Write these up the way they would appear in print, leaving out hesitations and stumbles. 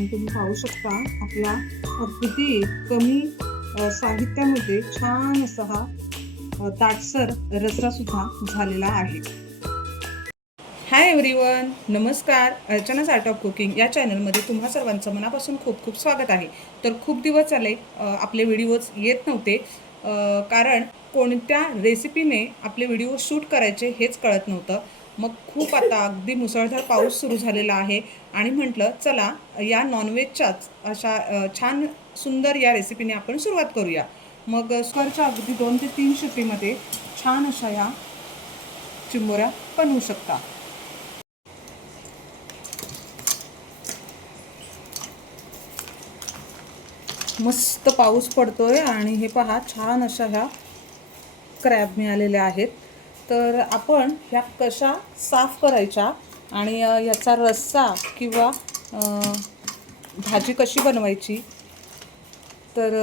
आणि तुम्ही पाहू शकता आपला अगदी कमी साहित्यामध्ये छान असा हा दाटसर रस्सा सुद्धा झालेला आहे। हाय एव्हरीवन, नमस्कार। अर्चना's आर्ट ऑफ कुकिंग या चॅनलमध्ये तुम्हा सर्वांचं मनापासून खूप खूप स्वागत आहे। तर खूप दिवस झाले आपले व्हिडिओज येत नव्हते, कारण कोणत्या रेसिपीने आपले व्हिडिओ शूट करायचे हेच कळत नव्हतं। मग खूप आता अगदी मुसळधार पाऊस सुरू झालेला आहे आणि म्हटलं चला या नॉनव्हेजच्याच अशा छान सुंदर या रेसिपीने आपण सुरुवात करूया। मग कुकरच्या अगदी 2 ते 3 शिट्टीमध्ये छान अशा या चिंबोऱ्या बनवू शकता। मस्त पाऊस पडतोय आणि हे पहा छान अशा ह्या क्रॅब मिळालेल्या आहेत। तर आपण ह्या कशा साफ करायच्या आणि याचा रस्सा किंवा भाजी कशी बनवायची, तर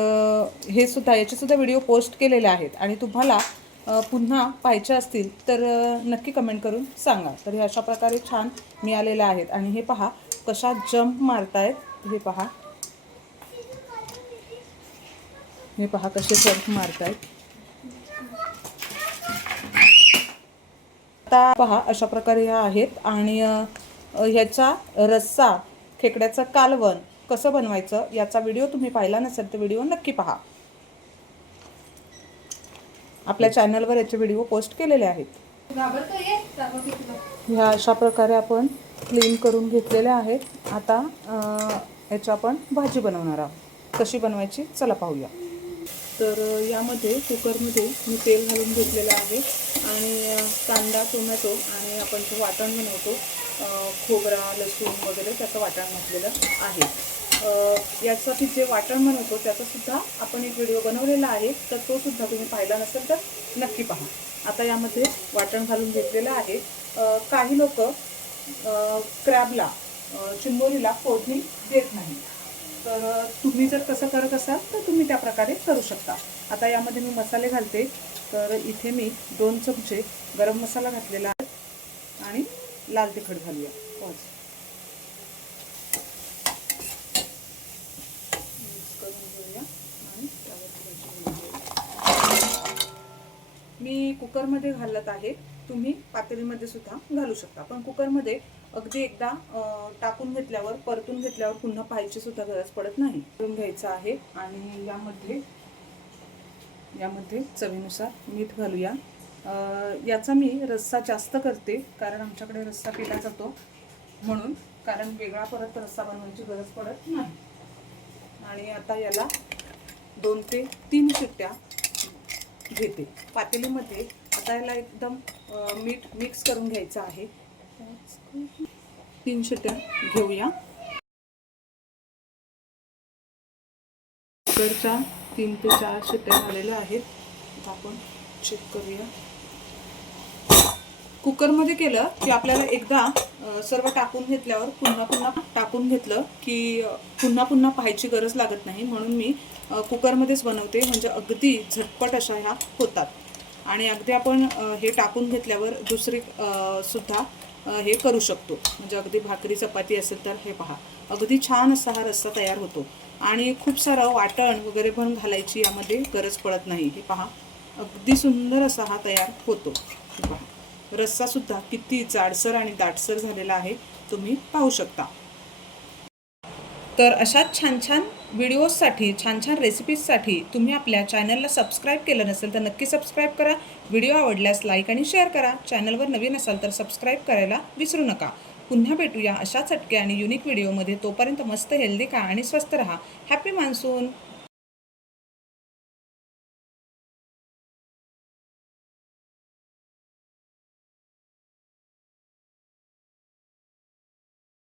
हे सुद्धा याचे सुद्धा व्हिडिओ पोस्ट केलेले आहेत आणि तुम्हाला पुन्हा पाहायचे असतील तर नक्की कमेंट करून सांगा। तर हे अशा प्रकारे छान मिळालेल्या आहेत आणि हे पहा कशा जंप मारतायत, हे पहा, हे पहा कसे जंप मारतायत। आता पहा अशा प्रकारे ह्या आहेत आणि ह्याचा रस्सा खेकड्याचं कालवण कसं बनवायचं याचा व्हिडिओ तुम्ही पाहिला नसेल तर व्हिडिओ नक्की पहा। आपल्या चॅनलवर याचे व्हिडिओ पोस्ट केलेले आहेत। ह्या अशा प्रकारे आपण क्लीन करून घेतलेले आहेत। आता याची आपण भाजी बनवणार आहोत। कशी बनवायची चला पाहूया। तर यामध्ये कुकरमध्ये मी तेल घालून घेतलेलं आहे आणि कांदा, टोमॅटो आणि आपण जे वाटण बनवतो खोबरा, लसूण वगैरे त्याचं वाटण घातलेलं आहे। यासाठी जे वाटण बनवतो त्याचासुद्धा आपण एक व्हिडिओ बनवलेला आहे, तर तो सुद्धा तुम्ही पाहिला नसेल तर नक्की पहा। आता यामध्ये वाटण घालून घेतलेलं आहे। काही लोक क्रॅबला, चिंबोरीला फोडणी देत नाही, तर तुम्ही जर तसं करत असाल तर तुम्ही त्या प्रकारे करू शकता। आता यामध्ये मी मसाले घालते। तर इथे मी 2 चमचे गरम मसाला घातलेला आहे आणि लाल तिखट घालूया। मिक्स करून घेऊया आणि मी कुकरमध्ये घालत आहे, तुम्ही पातेलीमध्ये सुद्धा घालू शकता, पण कुकरमध्ये अगदी एकदा टाकून घेतल्यावर परतून घेतल्यावर पुन्हा पाहायची सुद्धा गरज पडत नाही। करून घ्यायचं आहे आणि यामध्ये चवीनुसार मीठ घालूया। याचा मी रस्सा जास्त करते कारण आमच्याकडे रस्सा केला जातो म्हणून, कारण वेगळा परत रस्सा बनवायची गरज पडत नाही। आणि आता याला 2 ते 3 शिट्ट्या घेते पातेलीमध्ये। आता याला एकदम मीठ मिक्स करून घ्यायचं आहे। 3 शिट्ट्या घेऊया। कुकरच्या 3 ते 4 शिट्ट्या झालेल्या आहेत। आता आपण चेक करूया। कुकरमध्ये केलं की आपल्याला एकदा सर्व टाकून घेतल्यावर पुन्हा टाकून घेतलं की पुन्हा पाहायची गरज लागत नाही, म्हणून मी कुकरमध्येच बनवते, म्हणजे अगदी झटपट अशा ह्या होतात। आणि अगदी आपण हे टाकून घेतल्यावर दुसरी सुद्धा हे करू शकतो, म्हणजे अगदी भाकरी चपाती असेल तर हे पहा अगदी छान असा हा रस्सा तयार होतो आणि खूप सारं वाटण वगैरे पण घालायची यामध्ये गरज पडत नाही। हे पहा अगदी सुंदर असा हा तयार होतो। हे पहा रस्सा सुद्धा किती जाडसर आणि दाटसर झालेला आहे, तुम्ही पाहू शकता। तर अशाच छान छान व्हिडिओजसाठी, छान छान रेसिपीजसाठी तुम्ही आपल्या चॅनलला सबस्क्राईब केलं नसेल तर नक्की सबस्क्राईब करा। व्हिडिओ आवडल्यास लाईक आणि शेअर करा। चॅनलवर नवीन असाल तर सबस्क्राईब करायला विसरू नका। पुन्हा भेटूया अशा चटके आणि युनिक व्हिडिओमध्ये। तोपर्यंत मस्त हेल्दी खा आणि स्वस्त रहा। Happy monsoon.